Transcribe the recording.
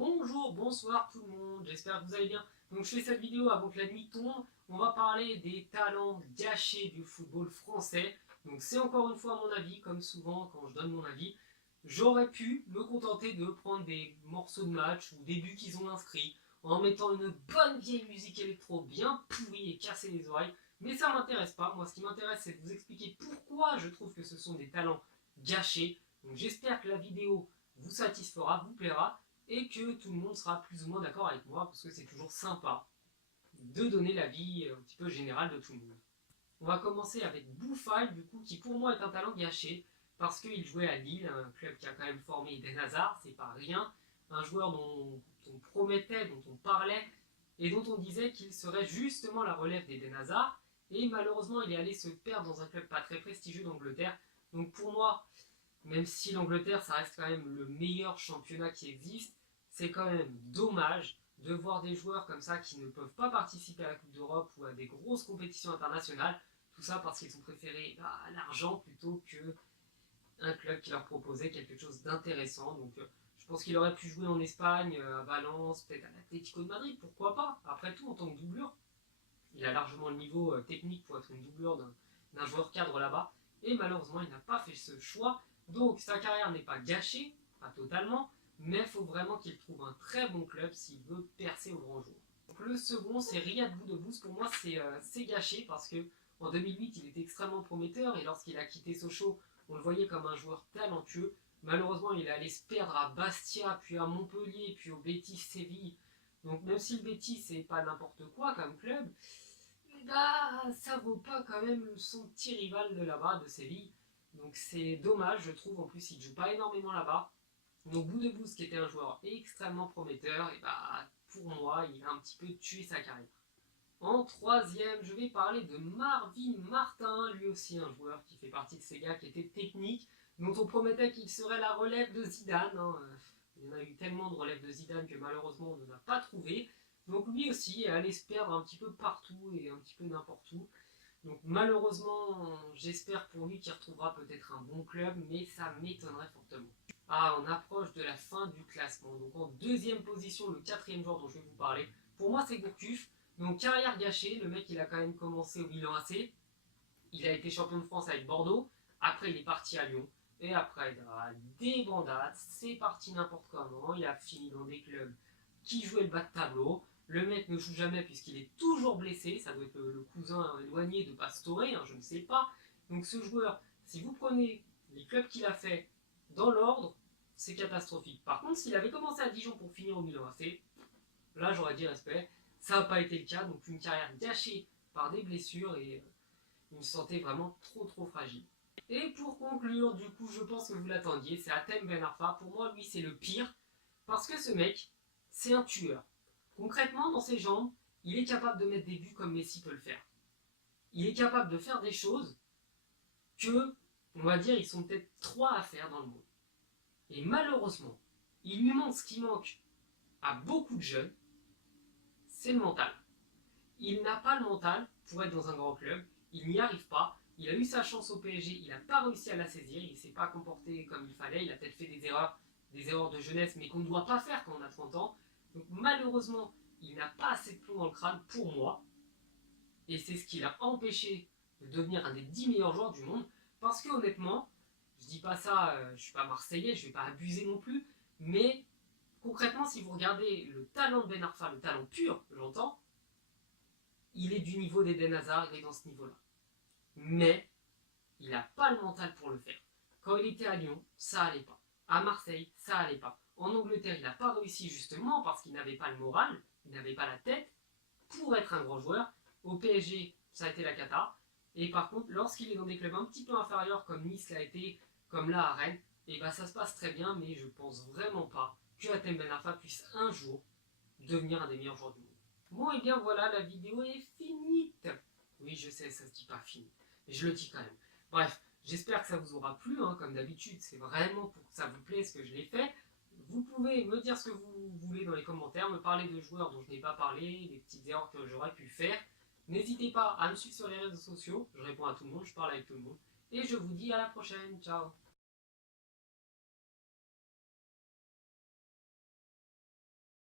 Bonjour, bonsoir tout le monde, j'espère que vous allez bien. Donc je fais cette vidéo avant que la nuit tombe. On va parler des talents gâchés du football français. Donc c'est encore une fois mon avis, comme souvent quand je donne mon avis. J'aurais pu me contenter de prendre des morceaux de match ou des buts qu'ils ont inscrits en mettant une bonne vieille musique électro bien pourrie et casser les oreilles. Mais ça m'intéresse pas. Moi ce qui m'intéresse c'est de vous expliquer pourquoi je trouve que ce sont des talents gâchés. Donc j'espère que la vidéo vous satisfera, vous plaira et que tout le monde sera plus ou moins d'accord avec moi parce que c'est toujours sympa de donner l'avis un petit peu général de tout le monde. On va commencer avec Boufal, du coup, qui pour moi est un talent gâché parce qu'il jouait à Lille, un club qui a quand même formé Eden Hazard, c'est pas rien, un joueur dont on promettait, dont on parlait et dont on disait qu'il serait justement la relève d'Eden Hazard, et malheureusement il est allé se perdre dans un club pas très prestigieux d'Angleterre. Donc pour moi, même si l'Angleterre ça reste quand même le meilleur championnat qui existe, c'est quand même dommage de voir des joueurs comme ça qui ne peuvent pas participer à la Coupe d'Europe ou à des grosses compétitions internationales, tout ça parce qu'ils ont préféré l'argent plutôt qu'un club qui leur proposait quelque chose d'intéressant. Donc je pense qu'il aurait pu jouer en Espagne, à Valence, peut-être à l'Atlético de Madrid, pourquoi pas. Après tout, en tant que doublure, il a largement le niveau technique pour être une doublure d'un joueur cadre là-bas. Et malheureusement, il n'a pas fait ce choix. Donc sa carrière n'est pas gâchée, pas totalement, mais il faut vraiment qu'il trouve un très bon club s'il veut percer au grand jour. Donc le second, c'est Riyad Boudebouz. Pour moi, c'est gâché parce que en 2008, il était extrêmement prometteur et lorsqu'il a quitté Sochaux, on le voyait comme un joueur talentueux. Malheureusement, il est allé se perdre à Bastia, puis à Montpellier, puis au Betis Séville. Donc même si le Betis, c'est pas n'importe quoi comme club, ça vaut pas quand même son petit rival de là-bas, de Séville. Donc c'est dommage, je trouve. En plus, il joue pas énormément là-bas. Donc Boudebouz, qui était un joueur extrêmement prometteur, et pour moi, il a un petit peu tué sa carrière. En troisième, je vais parler de Marvin Martin, lui aussi un joueur qui fait partie de ces gars qui étaient techniques, dont on promettait qu'il serait la relève de Zidane. Il y en a eu tellement de relèves de Zidane que malheureusement on ne l'a pas trouvé. Donc lui aussi est allé se perdre un petit peu partout et un petit peu n'importe où. Donc malheureusement, j'espère pour lui qu'il retrouvera peut-être un bon club, mais ça m'étonnerait fortement. On approche de la fin du classement. Donc en deuxième position, le quatrième joueur dont je vais vous parler, pour moi c'est Gourcuff. Donc carrière gâchée, le mec il a quand même commencé au Milan AC, il a été champion de France avec Bordeaux, après il est parti à Lyon, et après des bandades, c'est parti n'importe comment, il a fini dans des clubs qui jouaient le bas de tableau, le mec ne joue jamais puisqu'il est toujours blessé, ça doit être le cousin éloigné de Pastore, je ne sais pas. Donc ce joueur, si vous prenez les clubs qu'il a fait dans l'ordre, c'est catastrophique. Par contre, s'il avait commencé à Dijon pour finir au Milan AC, là j'aurais dit respect. Ça n'a pas été le cas, donc une carrière gâchée par des blessures et une santé vraiment trop fragile. Et pour conclure, du coup, je pense que vous l'attendiez, c'est Hatem Ben Arfa. Pour moi, lui, c'est le pire, parce que ce mec, c'est un tueur. Concrètement, dans ses jambes, il est capable de mettre des buts comme Messi peut le faire. Il est capable de faire des choses que, on va dire, ils sont peut-être 3 à faire dans le monde. Et malheureusement, il lui manque ce qui manque à beaucoup de jeunes, c'est le mental. Il n'a pas le mental pour être dans un grand club, il n'y arrive pas, il a eu sa chance au PSG, il n'a pas réussi à la saisir, il ne s'est pas comporté comme il fallait, il a peut-être fait des erreurs de jeunesse, mais qu'on ne doit pas faire quand on a 30 ans. Donc malheureusement, il n'a pas assez de plomb dans le crâne pour moi, et c'est ce qui l'a empêché de devenir un des 10 meilleurs joueurs du monde, parce que honnêtement, je dis pas ça, je ne suis pas marseillais, je ne vais pas abuser non plus, mais concrètement, si vous regardez le talent de Ben Arfa, le talent pur, j'entends, il est du niveau d'Eden Hazard, il est dans ce niveau-là. Mais il n'a pas le mental pour le faire. Quand il était à Lyon, ça allait pas. À Marseille, ça allait pas. En Angleterre, il n'a pas réussi justement parce qu'il n'avait pas le moral, il n'avait pas la tête pour être un grand joueur. Au PSG, ça a été la cata. Et par contre, lorsqu'il est dans des clubs un petit peu inférieurs comme Nice l'a été, comme là à Rennes, et ça se passe très bien, mais je pense vraiment pas que Hatem Ben Arfa puisse un jour devenir un des meilleurs joueurs du monde. Bon, et bien voilà, la vidéo est finite. Oui, je sais, ça se dit pas fini, mais je le dis quand même. Bref, j'espère que ça vous aura plu, comme d'habitude, c'est vraiment pour que ça vous plaise que je l'ai fait. Vous pouvez me dire ce que vous voulez dans les commentaires, me parler de joueurs dont je n'ai pas parlé, des petites erreurs que j'aurais pu faire. N'hésitez pas à me suivre sur les réseaux sociaux, je réponds à tout le monde, je parle avec tout le monde. Et je vous dis à la prochaine, ciao.